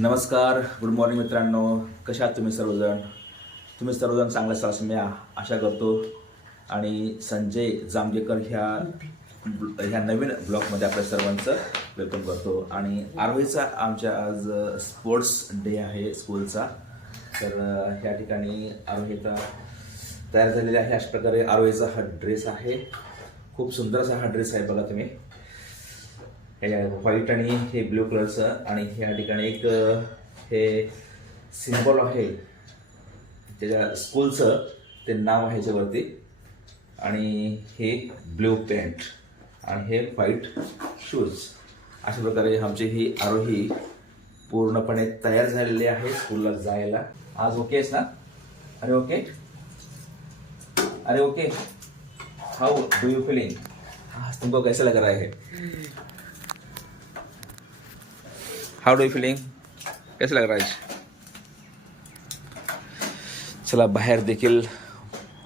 नमस्कार good morning मित्रांनो. कशा आहात तुम्ही सर्वजण? तुम्ही सर्वजण चांगल्या असाल असं आशा करतो. आणि संजय जांभेकर ह्या ह्या नवीन ब्लॉगमध्ये आपल्या सर्वांचं वेलकम करतो. आणि आरोहीचा आमच्या आज स्पोर्ट्स डे आहे स्कूलचा तर ह्या ठिकाणी आरोहीचा तयार झालेला आहे. अशा प्रकारे आरोहीचा हा ड्रेस आहे. खूप सुंदर असा हा ड्रेस आहे बघा तुम्ही. व्हाईट आणि हे ब्ल्यू कलरचं आणि ह्या ठिकाणी एक हे सिम्बॉल आहे. त्याच्या स्कूलचं ते नाव आहे ह्याच्यावरती आणि हे ब्ल्यू पॅन्ट आणि हे व्हाईट शूज. अशा प्रकारे आमची ही आरोही पूर्णपणे तयार झालेली आहे स्कूलला जायला. आज ओके आहेस ना? अरे ओके? अरे okay. How do you feeling आज तुमको कैसा लग रहा है? हाउ डू यू फीलिंग कैसा लग रहा है चला बाहेर देखील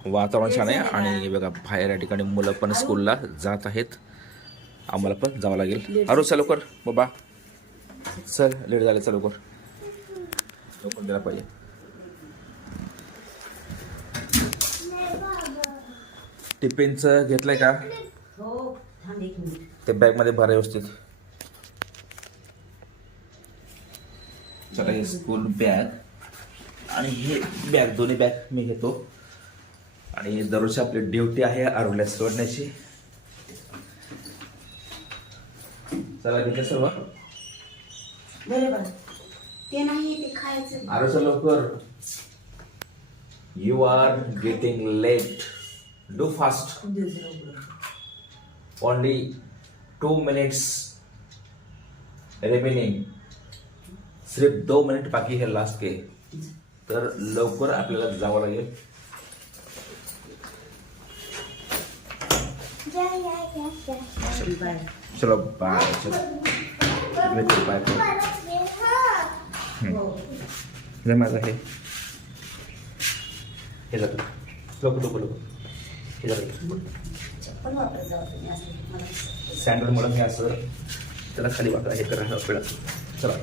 वातावरण छान आहे आणि बघा बाहेर या ठिकाणी मुलं पण स्कूलला जात आहेत. आम्हाला पण जावं लागेल. अरे चल लवकर. बाबा. चल लेट झालं चल लवकर. लवकर द्यायला पाहिजे. टिफिनचं घेतलंय का? हो ते बॅगमध्ये भरा व्यवस्थित. School bag. आणि हे बॅग दोन्ही बॅग मी घेतो. आणि दररोजची आपली ड्युटी आहे आरोग्याला सोडण्याची. चला घेतलं सर्व? बरोबर. ते नाही ते खायचं. आरोग्य लवकर. You are getting late do fast. Only two minutes remaining सिर्फ दो मिनिट बाकी है लास्ट के. तर लवकर आपल्याला जावं लागेल. चल बाय चलो बाय चलो. इकडे चल, बाय माझं हे. हे जातो लवकर लवकर लवकर. हे जातो असं मला मी असं त्याला खाली वाकला हे करायला वेळ चला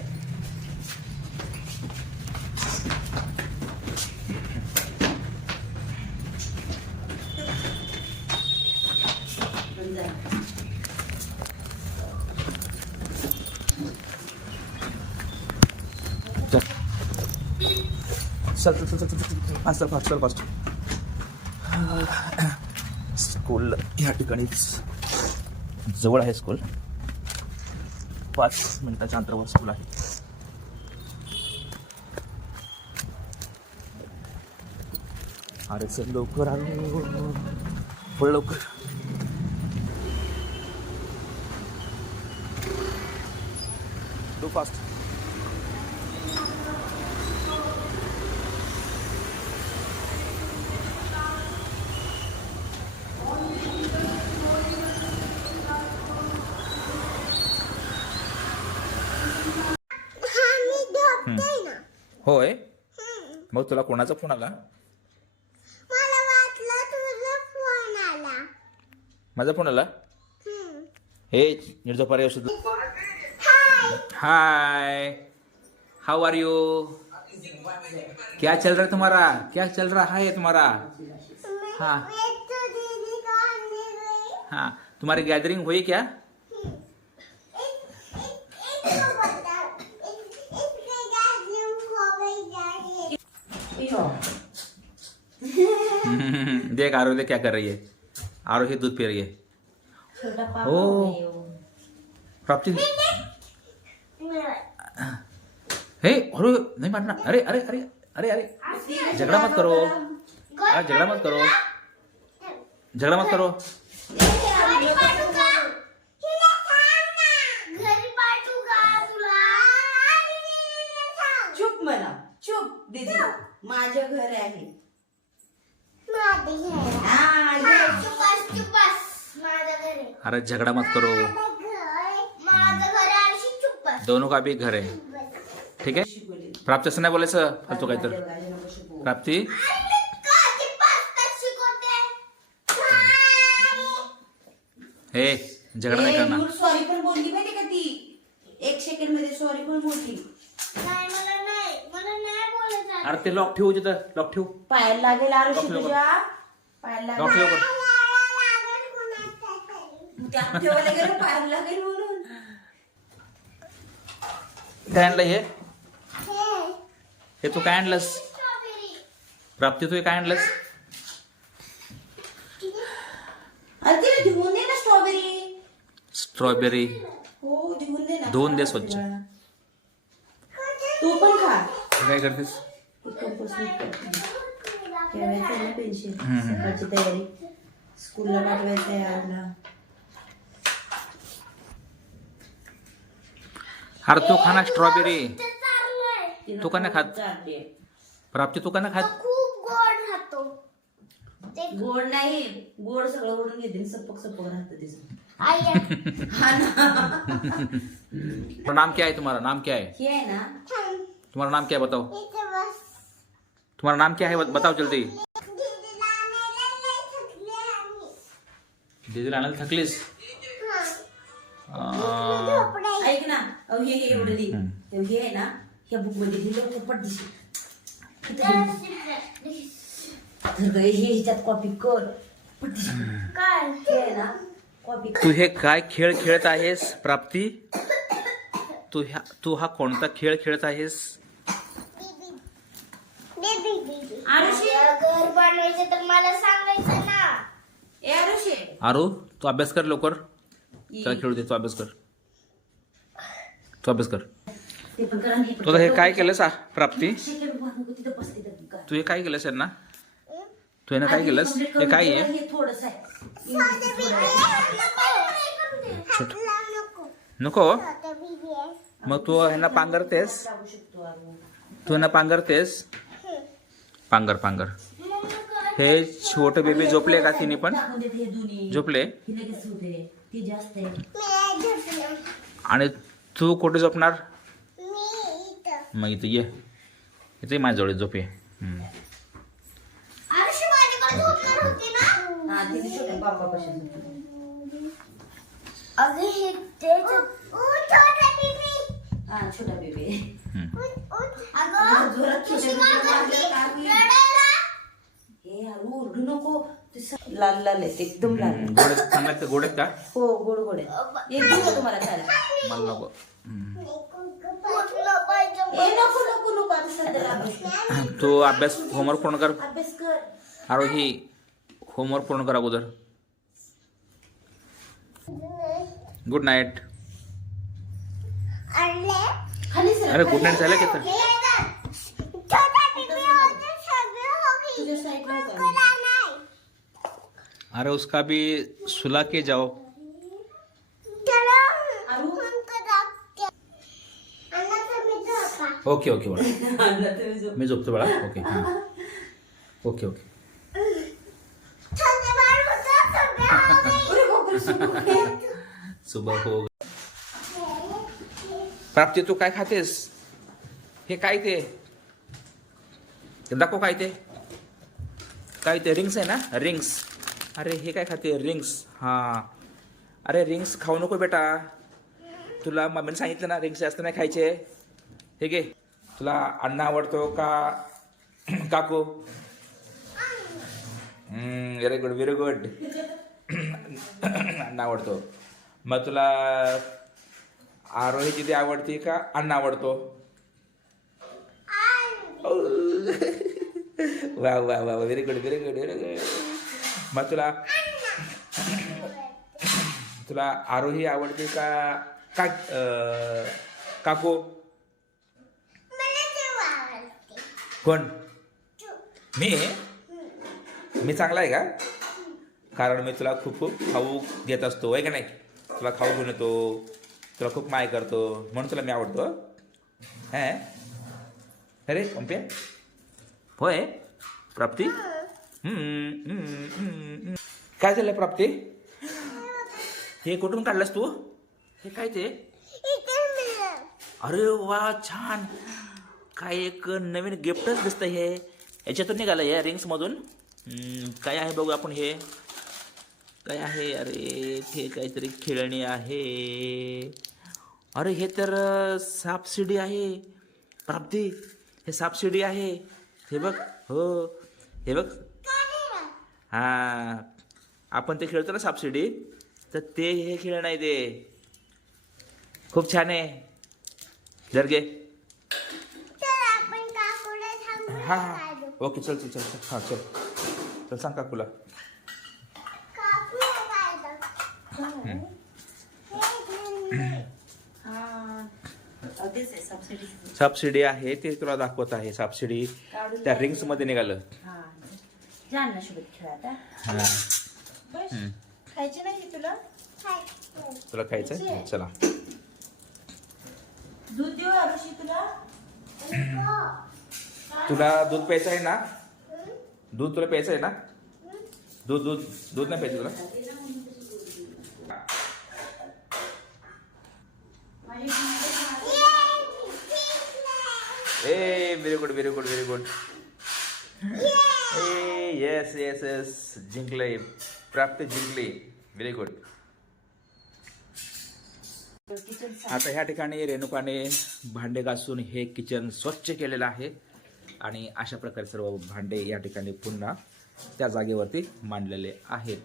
पण जा. चल चल चल चल चल चल चल फास्ट फास्ट चल फास्ट स्कूल या ठिकाणीच जवळ आहे स्कूल पाच मिनिटाच्या अंतरावर स्कूल आहे. अरे सर लवकर आलो. पळ लवकर. तो फास्ट तुला कोणाचा फोन आला? मला वाटलं तुझा फोन आला. माझा फोन आला. हे निर्जोपारे औषध हाय हाय हाउ आर यू क्या चल रहा है तुम्हारा? क्या चल रहा है तुम्हारा? हाँ। हाँ। तुम्हारी गैदरिंग हुई क्या? देख आरोही क्या कर रही है। आरोही दूध पी रही है। हो. हो. प्राप्ति। हे अरे नहीं मारना अरे अरे अरे अरे अरे। झगड़ा मत करो। अरे झगड़ा मत करो। झगड़ा मत करो। चुप म्हणा चुप दीदी माझं घर आहे. अरे झगड़ा मत करो. दोनों का भी घर है ठीक है. प्राप्ती असं नाही बोलायचं? फालतू काय तर. प्राप्ती हे झगडा नाही करणार. सॉरी पण बोलली माहिती का ती? एक सेकंडमध्ये सॉरी पण बोलली. अरे ते लॉक ठेवू तिथं लॉक ठेवू पायाला लागेल आरुषी लवकर. तुझ्या पायाला लॉक लागेल ठेव कर. लागेल कुणाचा तरी. मग त्यात ठेवायला गेलं पायाला लागेल म्हणून काय आणलं हे हे, तू काय आणलंस. प्राप्ती तू हे काय आणलंस अरे तिला धुवून दे ना स्ट्रॉबेरी स्ट्रॉबेरी हो धुवून दे ना धुवून दे स्वच्छ. तू पण खा काय करतेस ठेवायचं ना पेन्शिल हम्म. सकाळची तयारी स्कूलला पाठवायचं आहे आजला अरे तू खा ना स्ट्रॉबेरी। ते का नाही खात? प्राप्ती तू का ना तो खात खूप गोड राहतो ते गोड नाही गोड सगळं ओढून घेते सपक सपक राहतं तिचं. आई हा ना तो नाम क्या है तुम्हारा नाम क्या है हे आहे ना? तुम्हारा नाम क्या है बताओ? इथे बस. तुम्हारा नाम क्या है बताओ जल्दी. आणायला दीदीला आणायला थकलीस? हा. अं, झोपडे. ऐक ना अहो हे हे एवढं लिह. हम्म. तर हे आहे ना ह्या बुकमध्ये लिहिलं खूप पटदिशी तर हे ह्याच्यात कॉपी कर. पटदिशी काय? हे आहे ना कॉपी तू हे काय खेळ खेळत आहेस प्राप्ती? तू ह्या तू हा कोणता खेळ खेळत आहेस दीदी दीदी आरुषी? घर बनवायचं तर मला सांगायचं ना. ए आरुषी. आरू तू अभ्यास कर लवकर. त्याला खेळू दे तू अभ्यास कर. तू अभ्यास कर. ते पण करा हे हे. काय केलंस आ, प्राप्ती? तिथं. तू हे काय केलंस यांना? तू यांना काय केलंस? हे काय आहे? हे थोडंसं नको. मग तू ह्यांना आरू. तू यांना पांघरतेस? मम्मी कर हे छोटे बेबी झोपले का तिने पण? झोपले? लगेच होते ती जास्त आहे मी झोपलो आणि तू कुठे झोपणार? मी इथं मग इथं ये इथे माझ्याजवळ झोप ये. अगं हे हा छोटा बेबी. हम्म. अगं जोरात छोट्या बेबीला मारलं का आम्ही? हे आरू ओरडू नको. ते स- लाल लाल आहे ते एकदम लाल आहे. गोड आहेत? चांगलं आहेत का? गोड आहेत का? हो गोड गोड आहे एक तुम्हाला खायला मला नको. हम्म. ए नको नको नको. आता सध्याला अभ्यास कर. तू अभ्यास होमवर्क पूर्ण कर. अभ्यास कर. आरोही होमवर्क पूर्ण कर अगोदर. गुड नाईट अरे गुड नाईट झालं की तर तुझ्या साईडला होता अरे उसका भी सुला के जाओ ओके ओके बाळा. मी झोपतो बाळा ओके हाँ. Okay okay. सुबह हो प्राप्ती तू काय खातेस? हे काय ते? दाखव काय ते. काय ते? रिंग्स आहे ना? रिंग्स. अरे हे काय खाते? रिंग्स. हां. अरे रिंग्स खाऊ नको बेटा. तुला मम्मीने सांगितलं ना रिंग्स जास्त नाही खायचे. हे आहे तुला अण्णा आवडतो का? काकू. व्हेरी गुड व्हेरी गुड अण्णा आवडतो. मग तुला आरोही तिथे आवडते का? अण्णा आवडतो. वा वा वा very good very good very good मग तुला तुला आरोही आवडते का? काकू? कोण? मी? मी चांगला आहे का? कारण मी तुला खूप खूप खाऊ देत असतो आहे का नाही? तुला खाऊ घेऊन येतो. तुला खूप माय करतो. म्हणून तुला मी आवडतो हं? अरे पंप्या होय? प्राप्ती? काय झालं प्राप्ती? हे कुठून काढलंस तू? हे काय ते? अरे वा छान. काय एक नवीन गिफ्टच दिसतं हे. याच्यातून निघालं या रिंग्समधून. काय आहे बघू आपण हे. काय आहे? अरे हे काहीतरी खेळणी आहे. अरे हे तर सापशिडी आहे. प्राप्ती हे सापशिडी आहे. हे बघ हो हे बघ. हा आपण ते खेळतो ना सापशिडी? तर ते हे खेळ नाही ते. खूप छान आहे. जर थांबून हा हा. ओके चल चल चल. हा चल. चल सांग काकूला काढू. हे म्हणजे हा तेच आहे सबसिडी सबसिडी आहे ते तुला दाखवत आहे सबसिडी त्या रिंग्समध्ये निघालं. हा. हा. खायची नाही तुला? खायचं. तुला खायचंय? चला. दूध देऊ आरुषी तुला? तुला दूध प्यायचं आहे ना? दूध तुला प्यायचं आहे ना? दूध दूध दूध नाही प्यायचं तुला? ए very good very good very good ए येस येस येस जिंकले प्राप्त जिंकले व्हेरी गुड आता ह्या ठिकाणी रेणुकाने भांडे घासून हे किचन स्वच्छ केलेलं आहे. आणि अशा प्रकारे सर्व भांडे या ठिकाणी पुन्हा त्या जागेवरती मांडलेले आहेत.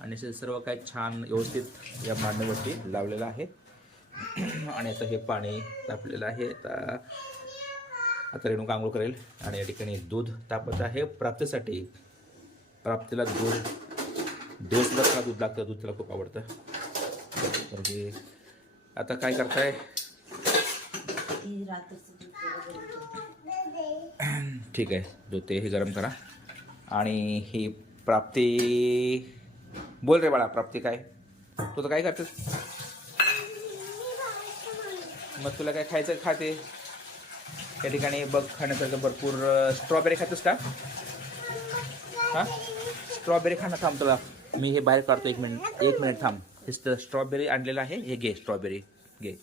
आणि सर्व काही छान व्यवस्थित या मांडणीवरती लावलेलं आहे. आणि आता हे पाणी तापलेलं आहे. आता आता रेणू आंघोळ करेल आणि या ठिकाणी दूध तापत आहे. प्राप्तीसाठी प्राप्तीला दूध दिवसभर का दूध लागतं. दूध त्याला खूप आवडतं. म्हणजे आता काय करताय? ठीक आहे. दूध ते हे गरम करा. आणि ही प्राप्ती बोल रे बाळा प्राप्ती काय? तू तर काय करतेस? मग तुला काय खायचं खाते? त्या ठिकाणी बघ खाण्यासारखं भरपूर स्ट्रॉबेरी खातेस का? हां? स्ट्रॉबेरी खाणं थांब तुला. मी हे बाहेर काढतो एक मिनिट एक मिनिट थांब. हे स्ट्रॉबेरी आणलेलं आहे हे घे स्ट्रॉबेरी घे.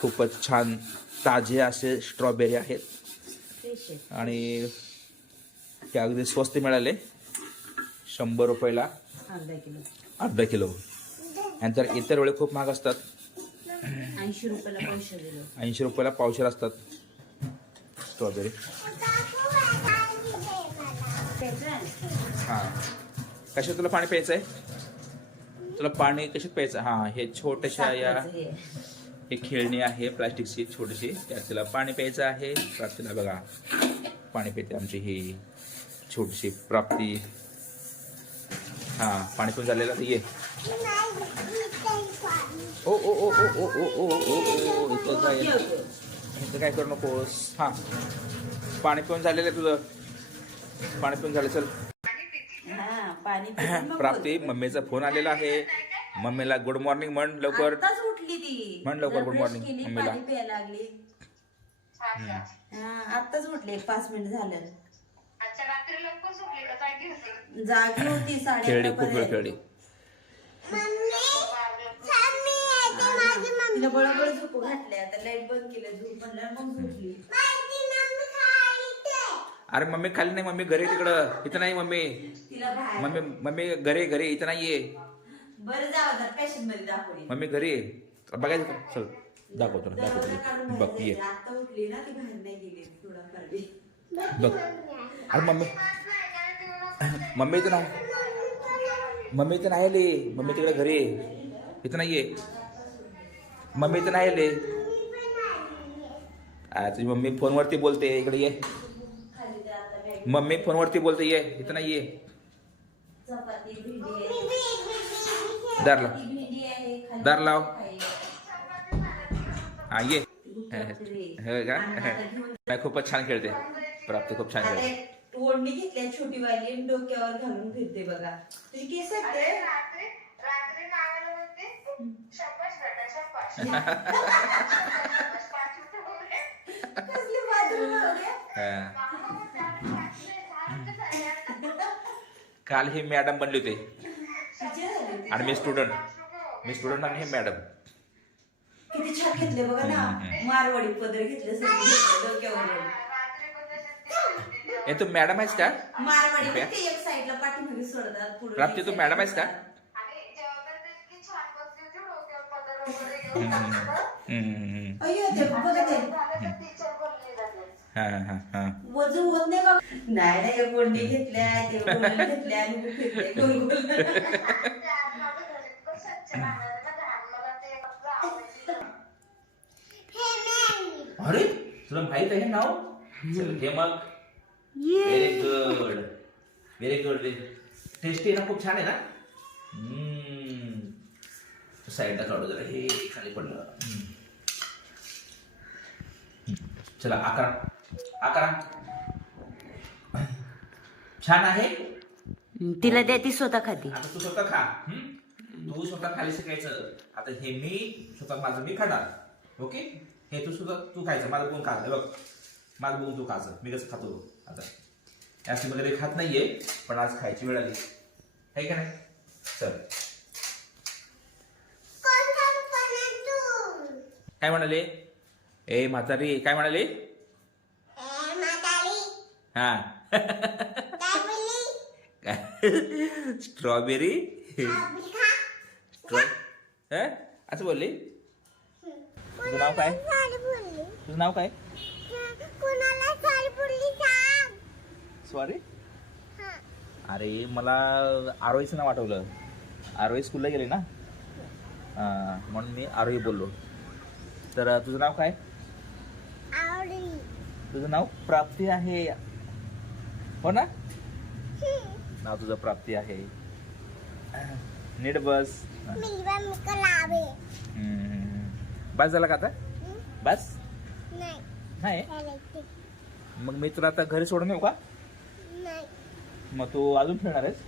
खूपच छान ताजे असे स्ट्रॉबेरी आहेत. आणि ते अगदी स्वस्त मिळाले. शंभर रुपयाला अर्धा किलो. अर्धा किलो. नंतर इतर वेळी खूप महाग असतात ऐंशी रुपयाला दिलो. ऐंशी रुपयाला पावशेर असतात. स्ट्रॉबेरी. हां. कशात तुला पाणी प्यायचं आहे तुला पाणी कशात प्यायचं? हां हे छोट्याशा या हे. खेळणी आहे प्लास्टिकची छोटीशी. त्यात तिला पाणी प्यायचं आहे. प्राप्तीला बघा पाणी पिते आमची ही छोटीशी प्राप्ती. हां पाणी पिऊन झालेलं ये पाणी. ओ ओ ओ ओ ओ ओ ओ ओ ओ इथं काय ठेवतो. इथं काय करू नकोस हां पाणी पिऊन झालेलं आहे तुझं पाणी पिऊन झालं चल हा पाणी पिऊन मग प्राप्ती मम्मीचा फोन आलेला आहे मम्मीला गुड मॉर्निंग म्हण लवकर आत्ताच उठली ती म्हण लवकर जरा good brush morning केली, मम्मीला. पाणी प्यायला लागली हा आत्ताच उठली एक पाच मिनिट झालं अच्छा रात्री लवकर झोपली का जागी होती जागी होती साडे खेळली खूप वेळ खेळली तिला बळबळ घातले आता लाइट बंद केलं झोप म्हणलं मग झोपली अरे मम्मी खाली नाही मम्मी घरी तिकडं. इथं नाही मम्मी. तिला बाहेर मम्मी मम्मी घरी आहे, घरी. इथं नाहीये. बरं जावं जर पॅशनमध्ये दाखवली मम्मी घरी आहे. बघायचं का? चल दाखवतो ना दाखवतो. ना. बघ ये. आता उठली ना ती बाहेर नाही गेली बघ. अरे मम्मी. मम्मी इथं नाही. मम्मी इथं नाही आली. मम्मी तिकडे घरी आहे. इथं नाहीये. मम्मी तर नाही आले. तुझी मम्मी फोनवरती बोलते इकडे ये. मम्मी फोनवरती बोलते ये. इथं नाही ये. दार लाव. दार लाव. हा ये. गुजराती. हो. का नाही खूपच छान खेळते. प्राप्ती खूप छान खेळते. एक ओढणी घेतल्या छोटी वाली डोक्यावर घालून फिरते बघा. तुझी केस आहेत अरे ते? रात्री रात्री मागायला म्हणते शब्बाश बेटा शब्बाश शब्बाश पाच रुपये बोलले. कसली बाजू लावल्या? हा. मामा म्हणते, "आम्ही वाचले, झालं तर झालं." काल ही मॅडम बनली होती तिची झाली ती. आणि मी स्टुडंट. मी स्टुडंट आणि हे मॅडम किती छान घेतले बघा ना मारवाडी पदर घेतले सगळे डोक्यावर. ए तू मॅडम आहेस का मारवाडी. ते एक साईडला पाठीमागे सोडतात पुढे प्राप्ती, तू मॅडम आहेस का? अय्यो ते बघा ते. झालं तर टीचर बनली लगेच. हा हा हा. वजन होत नाही का? नाही नाही या गोंडी घेतल्या ते गोंडी घेतल्या आणि मग गोल गोल. अरे तुला माहीत आहे हे नाव? चल हे मग. Very good very good tasty ना खूप छान आहे ना? साईडला काढू जरा. हे खाली पडलं. चला अकरा अकरा छान आहे? तिला द्या ती स्वतः खाती. आता तू स्वतः खा. हम्म? तू स्वतः खाली शिकायचं. आता हे मी स्वतः माझं मी खाणार. ओके? हे तू सुद्धा तू खायचं. माझं बघून खा हे बघ. माझं बघून तू खायचं मी कसं खातो? आता. याची वगैरे खात नाहीये पण आज खायची वेळ आली. आहे का नाही? चल. काय म्हणाले? ए म्हातारी काय म्हणाले? हा. स्ट्रॉबेरी? स्ट्रॉ हं? असं बोलली? तुझं नाव काय? तुझं नाव काय? सॉरी अरे मला आरोहीचं नाव आठवलं. आरोही स्कूलला गेले ना? म्हणून मी आरोही बोललो. तर तुझं नाव काय? तुझं नाव प्राप्ती आहे. हो ना? नाव तुझं प्राप्ती आहे. नीट बस. बस झाला का आता? बस? नाही. मग मी तुला आता घरी सोडून येऊ का? नाही. मग तू अजून फिरणार आहेस?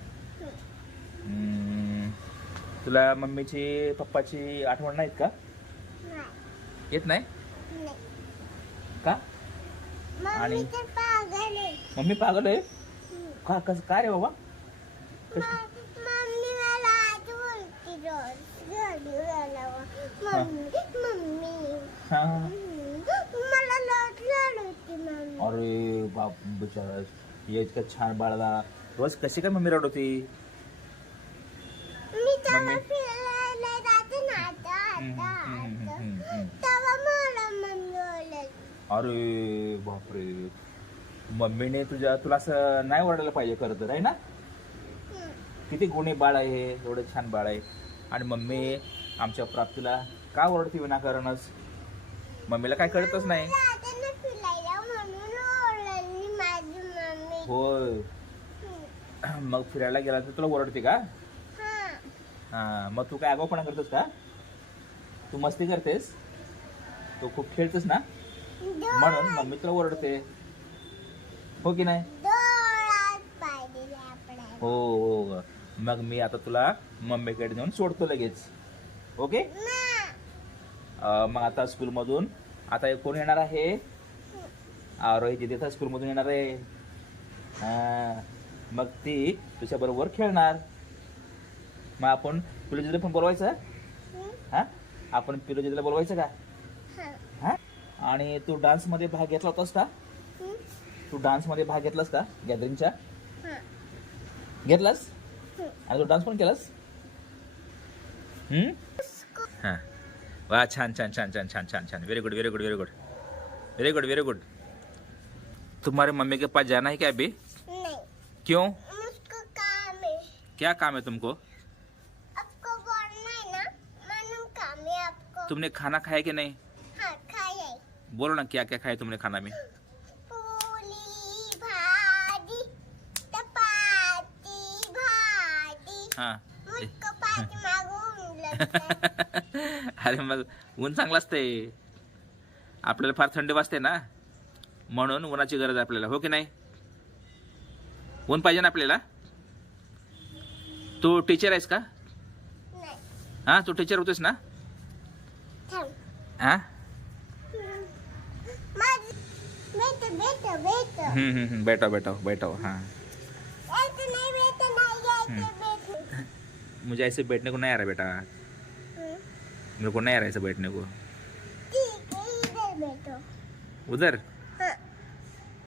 हम्म. तुला मम्मीची पप्पाची आठवण नाहीत का? नाही. येत नाही? का? मम्मी आणि- मम्मी पागल आहे? का कसं काय रे बाबा? हा. अरे बाप बिचारा. हे इतकं छान बाळाला. रोज कशी काय मम्मी रडवती? मम्मी? फिरायला जाते ना आता हम्म, आता हम्म, आता हम्म, हम्म. तेव्हा मला मम्मी ओरडते. अरे बापरे. मम्मीने तुझ्या तुला असं नाही ओरडायला पाहिजे खरं तर आहे ना. किती गुणी बाळ आहे एवढं छान बाळ आहे. आणि मम्मी आमच्या प्राप्तीला का ओरडते विनाकारणच? मम्मीला काय कळतच नाही. होय. मग फिरायला गेला तर तुला ओरडते का? हा. हा मग तू काय आगाऊपणा करतोस का? तू मस्ती करतेस? तू खूप खेळतेस ना? म्हणून मम्मी तुला ओरडते. हो की नाही? आपल्या हो हो. मग मी आता तुला मम्मीकडे नेऊन सोडतो लगेच. ओके? मग आता स्कूलमधून आता कोण येणार आहे? रोहित दिदी आता स्कूलमधून येणार आहे. हा, मग ती तुझ्या बरोबर खेळणार. मग आपण पिलू दिदीला पण बोलवायचं. हा? आपण पिलू दिदीला बोलवायचं का? हा. हा. आणि तू डान्समध्ये भाग घेतला होतास का. तू डान्समध्ये भाग घेतलास का? गॅदरिंगच्या हा. घेतलास? हम्म. आणि तू डान्स पण केलास? हम्म? हाँ. वाह छान छान छान छान छान छान छान. Very good very good very good very good very good तुम्हारे मम्मी के पास जाना है क्या अभी? नहीं। क्यों? मुझको काम है। क्या काम है तुमको? आपको बोलना है ना? मालूम काम है आपको। तुमने खाना खाया कि नहीं? हाँ बोलो ना क्या क्या खाया तुमने खाना में? हाँ। अरे मग ऊन चांगलं असते आपल्याला फार थंडी वाजते ना. म्हणून उन्हाची गरज आहे आपल्याला हो की नाही? ऊन पाहिजे ना आपल्याला? तू टीचर आहेस का? नहीं. हा तू टीचर होतेस ना? हा माझी बेटा बेटा बेटा हम्म, हम्म, हम्म. बैठो बैठो बैठो हाँ. मुझे ऐसे बैठने को नहीं आ रहा बेटा. मेरे को नहीं आ रहा ऐसे बैठने को. उधर?